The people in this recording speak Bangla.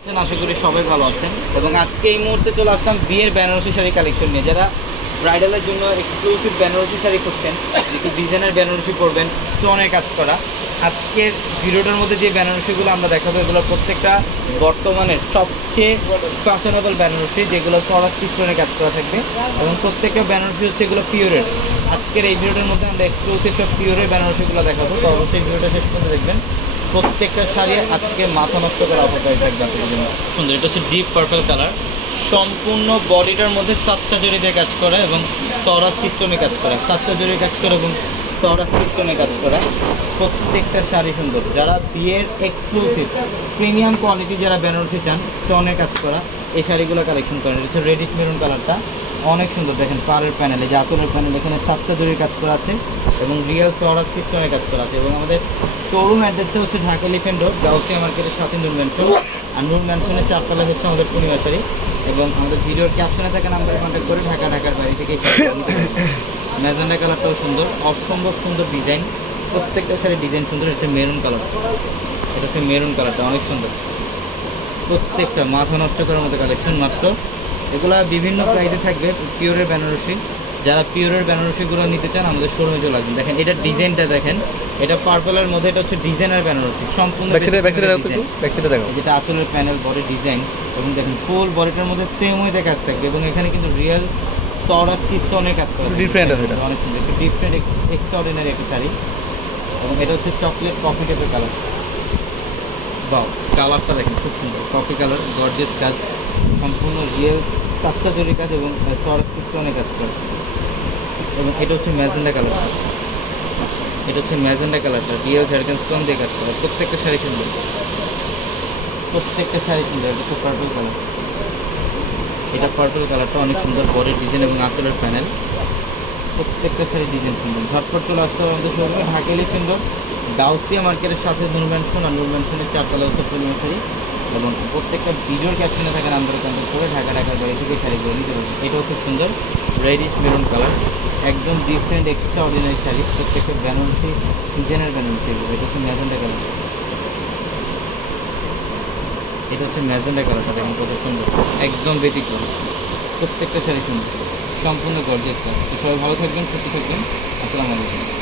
আশা করি সবাই ভালো আছেন এবং আজকে এই মুহূর্তে চলে আসলাম বিয়ের বেনারসি শাড়ি কালেকশন নিয়ে। যারা ব্রাইডালের জন্য এক্সক্লুসিভ বেনারসি শাড়ি করছেন, একটু ডিজাইনের বেনারসি করবেন, স্টোনের কাজ করা, আজকের ভিডিওটার মধ্যে যে বেনারসিগুলো আমরা দেখাবো এগুলো প্রত্যেকটা বর্তমানের সবচেয়ে ফ্যাশনেবল বেনারসি, যেগুলো সরাসরি স্টোনের কাজ করা থাকবে এবং প্রত্যেকটা বেনারসি হচ্ছে এগুলো পিওরের। আজকের এই ভিডিওটার মধ্যে আমরা এক্সক্লুসিভ সব পিওরের বেনারসিগুলো দেখাবো, তো অবশ্যই ভিডিওটা শেষ পর্যন্ত দেখবেন। প্রত্যেকটা শাড়ি আজকে মাথা নষ্ট করা অপকারী থাকবে আপনাদের জন্য। সুন্দর, এটা হচ্ছে ডিপ পার্পল কালার, সম্পূর্ণ বডিটার মধ্যে সাতটা জড়ি দিয়ে কাজ করা এবং সরাসরি স্টোনে কাজ করা, সাতটা জড়ি কাজ করা এবং সরাসরি স্টোনে কাজ করা। প্রত্যেকটা শাড়ি সুন্দর। যারা বিয়ের এক্সক্লুসিভ প্রিমিয়াম কোয়ালিটি যারা বেনারসি চান স্টোনে কাজ করা, এই শাড়িগুলো কালেকশন করেন। এটা হচ্ছে রেডিশ মেরুন কালারটা, অনেক সুন্দর। দেখেন পাড়ের প্যানেলে যে আঁচলের প্যানেল, এখানে সাতটা জড়ির কাজ করা আছে এবং রিয়েল সরাসরি স্টোনের কাজ করা আছে। এবং আমাদের শোরুম অ্যাড্রেসটা হচ্ছে ঢাকা এলিফ্যান্ট রোড, গাউসিয়া মার্কেটের সাথে নূর ম্যানশন, আর নূর ম্যানশনের চারতলা হচ্ছে আমাদের পূর্ণিমা শাড়ি। এবং আমাদের ভিডিওর ক্যাপশনে থাকা নাম্বারে কন্ট্যাক্ট করে ঢাকার বাইরে থেকে ম্যাজেন্ডা কালারটাও সুন্দর, অসম্ভব সুন্দর ডিজাইন, প্রত্যেকটা শাড়ির ডিজাইন সুন্দর। এটা হচ্ছে মেরুন কালার, এটা হচ্ছে মেরুন কালারটা অনেক সুন্দর। প্রত্যেকটা মাথা নষ্ট করার মতো কালেকশন। মাত্র এগুলা বিভিন্ন প্রাইসে থাকবে পিওরের বেনারসি। যারা পিওরের বেনারসিগুলো নিতে চান আমাদের শোরুমে চলে আসবেন। দেখেন এটার ডিজাইনটা দেখেন, এটা পার্পলের মধ্যে, এটা হচ্ছে ডিজাইনার বেনারসি, সম্পূর্ণ যেটা আঁচলের প্যানেল বডি ডিজাইন। এবং দেখেন ফুল বডিটার মধ্যে সেম ওয়েতে কাজ থাকবে এবং এখানে কিন্তু রিয়েল সরাসরি স্টোনের কাজ করা, ডিফারেন্ট অনেক সুন্দর, একটু ডিফারেন্ট এক্সট্রাঅর্ডিনারি একটা শাড়ি। এবং এটা হচ্ছে চকলেট কফি টাইপের কালার। বাও, কালারটা দেখেন খুব সুন্দর, কফি কালার, গর্জিয়াস কাজ, সম্পূর্ণ রিয়েল সাতটা জরি কাজ এবং সরাসরি স্টোনে কাজ করা। এবং এটা হচ্ছে ম্যাজেন্ডা কালারটা, এটা হচ্ছে ম্যাজেন্ডা কালারটা রিয়েল ঝাড়খান স্টোন দিয়ে কাজ করা। প্রত্যেকটা শাড়ি সুন্দর, প্রত্যেকটা শাড়ি সুন্দর। এটা হচ্ছে পার্পল কালার, এটা পার্পল কালারটা অনেক সুন্দর, বডির ডিজাইন এবং আঁচলের প্যানেল, প্রত্যেকটা শাড়ি ডিজাইন সুন্দর। ঝটপট চলে আসতে হবে আমাদের শোরুমে ঢাকা এলিফ্যান্ট রোড, গাউসিয়া মার্কেটের সাথে নূর ম্যানশন, আর নূর ম্যানশনের চারতলা হচ্ছে পূর্ণিমা শাড়ি। এবং প্রত্যেকটা ভিডিওর ক্যাপশনে থাকা নাম্বারে কন্ট্যাক্ট করে ঢাকার বাইরে থেকে শাড়িগুলো নিতে পারবেন। এটাও খুব সুন্দর, রেডিশ মেরুন কালার, একদম ডিফারেন্ট এক্সট্রা অর্ডিনারি শাড়ি, প্রত্যেকটা বেনারসি ডিজাইনের বেনারসি এগুলো। এটা হচ্ছে ম্যাজেন্ডা কালার, এটা হচ্ছে ম্যাজেন্ডা কালারটা দেখুন কত সুন্দর, একদম ব্যতিক্রম। প্রত্যেকটা শাড়ি সুন্দর, সম্পূর্ণ গর্জিয়াস কাজ। তো সবাই ভালো থাকবেন, সুস্থ থাকবেন, আসসালামু আলাইকুম।